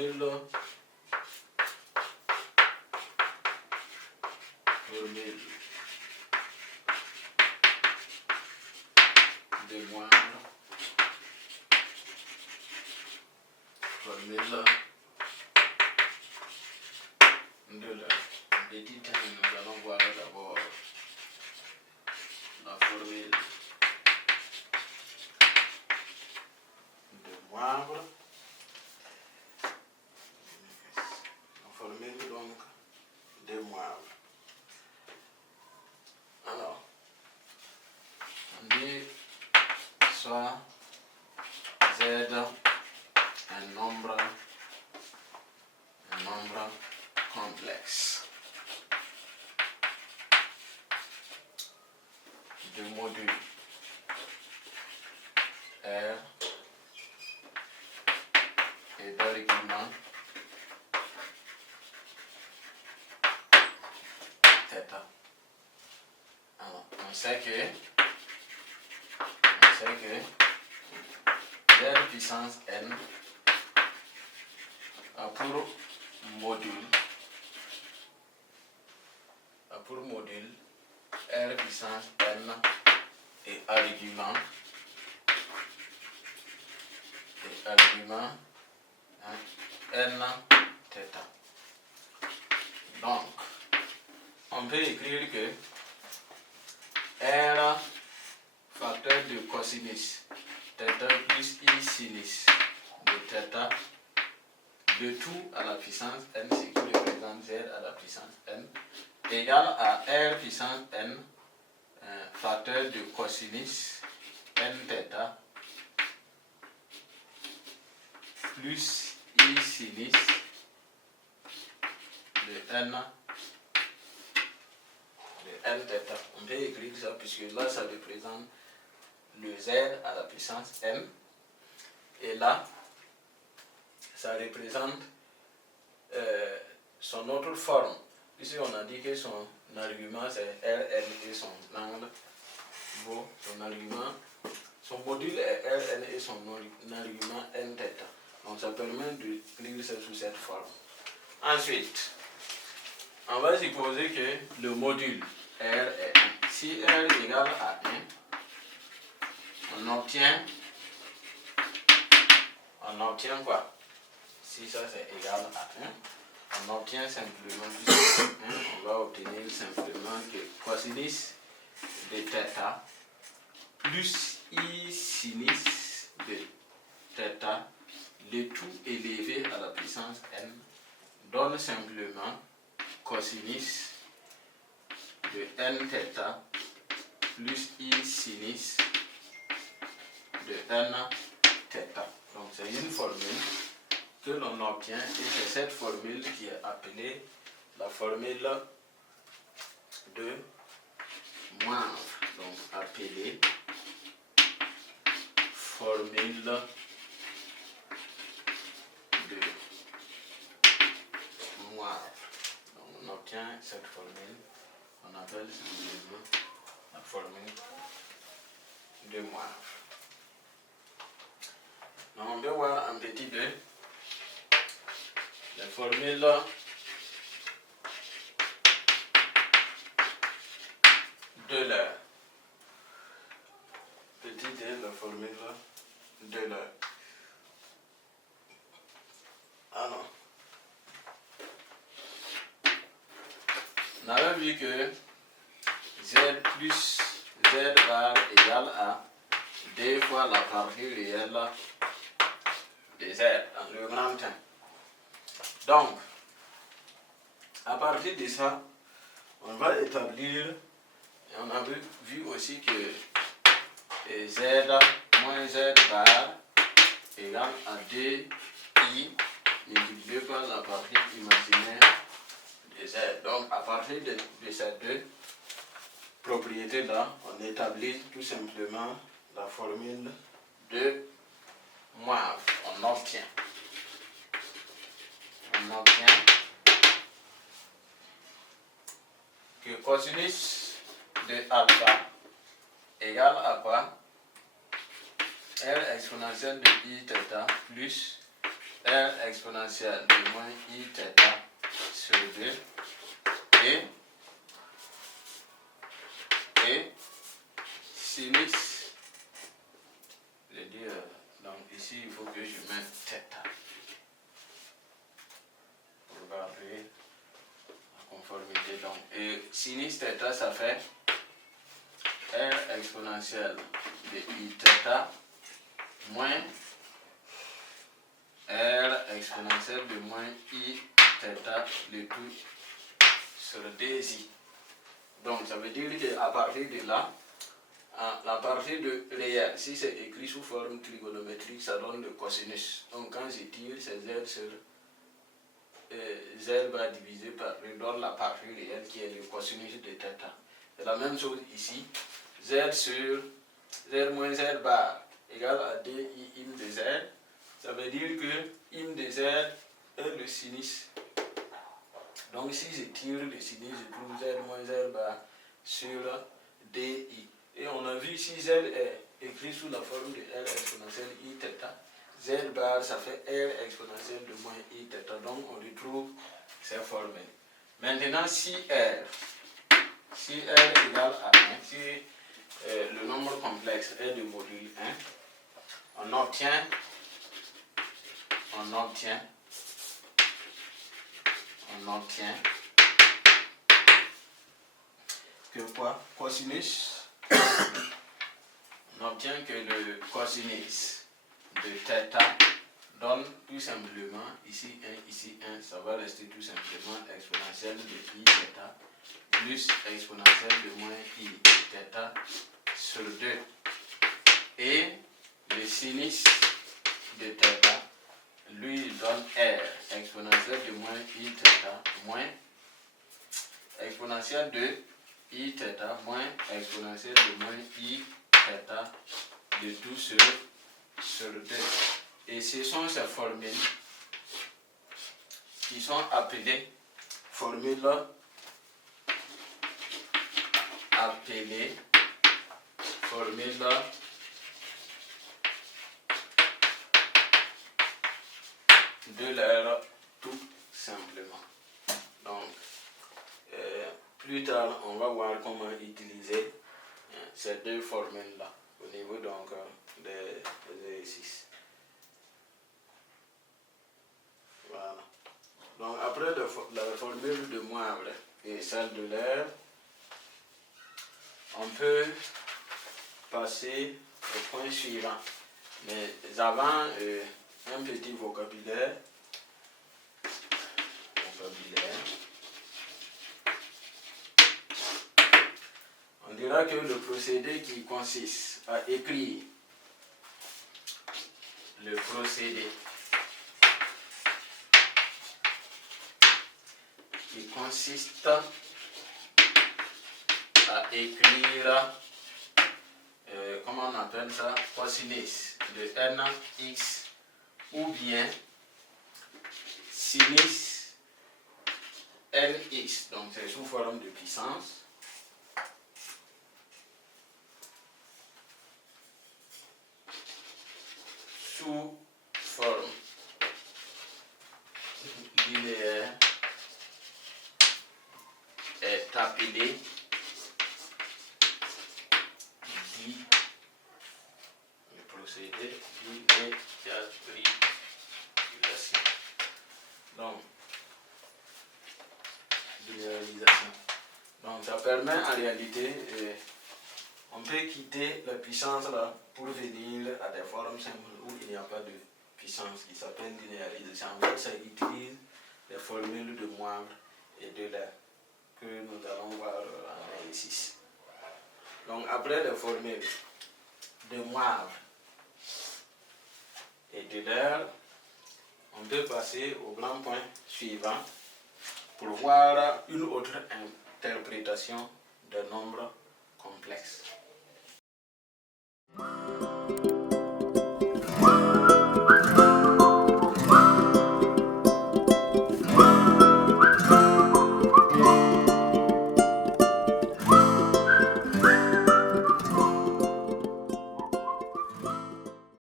formule de moindre, formule de la petite, nous allons voir d'abord la formule de moindre, la formule donc de moindre. Alors, on dit soit Z un nombre complexe de module R et d'argument θ. Alors, on sait que Z puissance n a pour module R puissance n et argument n θ. Donc, on peut écrire que R facteur de cosinus θ plus I sinus de θ de tout à la puissance n, ce qui représente Z à la puissance n, égale à R puissance n facteur de cosinus n θ plus I sinus de n θ. On peut écrire ça puisque là ça représente le Z à la puissance n et là ça représente son autre forme. Ici on a dit que son argument c'est Rn et son angle. Bon, son module est Rn et son argument nθ. Donc ça permet de lire ça sous cette forme. Ensuite, on va supposer que le module R est 1. Si R égale à 1, on obtient quoi? Si ça c'est égal à 1, on obtient simplement, on va obtenir simplement que cosinus de θ plus I sinus de θ, le tout élevé à la puissance n, donne simplement cosinus de nθ plus I sinus de nθ. Donc c'est une formule que l'on obtient et c'est cette formule qui est appelée la formule de moindre. Donc appelée formule de moindre. Donc on obtient cette formule, on appelle simplement la formule de moindre. Donc on peut voir en petit 2 la formule de l'heure. Petit 2, la formule de l'heure. Alors, on avait vu que Z plus Z bar égale à 2 fois la partie réelle de Z dans le grand 1. Donc, à partir de ça, on va établir, et on a vu aussi que Z moins Z bar égale à 2i multiplié par la partie imaginaire de Z. Donc, à partir de ces deux propriétés-là, on établit tout simplement la formule de moindre. On obtient que cosinus de alpha égale à quoi? R exponentielle de I θ plus R exponentielle de moins I θ sur 2 et sinus, je dis, donc ici il faut que je mette θ pour garder la conformité. Donc, et sinus θ ça fait R exponentielle de I θ moins R exponentielle de moins I θ le tout sur 2i. Donc ça veut dire qu'à partir de là, la partie de réel, si c'est écrit sous forme trigonométrique, ça donne le cosinus. Donc quand je tire, c'est z sur z va diviser par je donne la partie réelle qui est le cosinus de θ. C'est la même chose ici. Z sur z moins z bar égale à 2i in de z. Ça veut dire que in de z est le sinus. Donc si je tire le sinus, je trouve z moins z bar sur di. Et on a vu si z est écrit sous la forme de R exponentielle I θ, z bar ça fait R exponentielle de moins I θ. Donc on retrouve ces formules. Maintenant si R égale à 1, si le nombre complexe est de module 1, on obtient que quoi? Cosinus. On obtient que le cosinus de θ donne tout simplement ici 1, ça va rester tout simplement exponentielle de I θ plus exponentielle de moins I θ sur 2. Et le sinus de θ, lui, il donne R exponentielle de moins I θ moins exponentielle de I θ moins exponentielle de moins I θ de tout sur 2. Et ce sont ces formules qui sont appelées formules de l'air tout simplement. Donc, plus tard, on va voir comment utiliser ces deux formules-là au niveau donc des exercices. Voilà. Donc, après la formule de Moivre et celle de l'air, on peut passer au point suivant. Mais avant, un petit vocabulaire. On dira que le procédé qui consiste à écrire le procédé qui consiste à écrire comment on appelle ça, cosinus de nx ou bien sinus nx, donc c'est sous forme de puissance. Sous forme linéaire est appelé dit le procédé d'idéalisation. Donc, d'idéalisation. Donc, ça permet en réalité, on peut quitter la puissance là pour venir à des formes simples où il n'y a pas de puissance qui s'appelle linéarisation. En fait, ça utilise les formules de Moivre et de l'air que nous allons voir en exercice. Donc, après les formules de Moivre et de l'air, on peut passer au grand point suivant pour voir une autre interprétation d'un nombre complexe.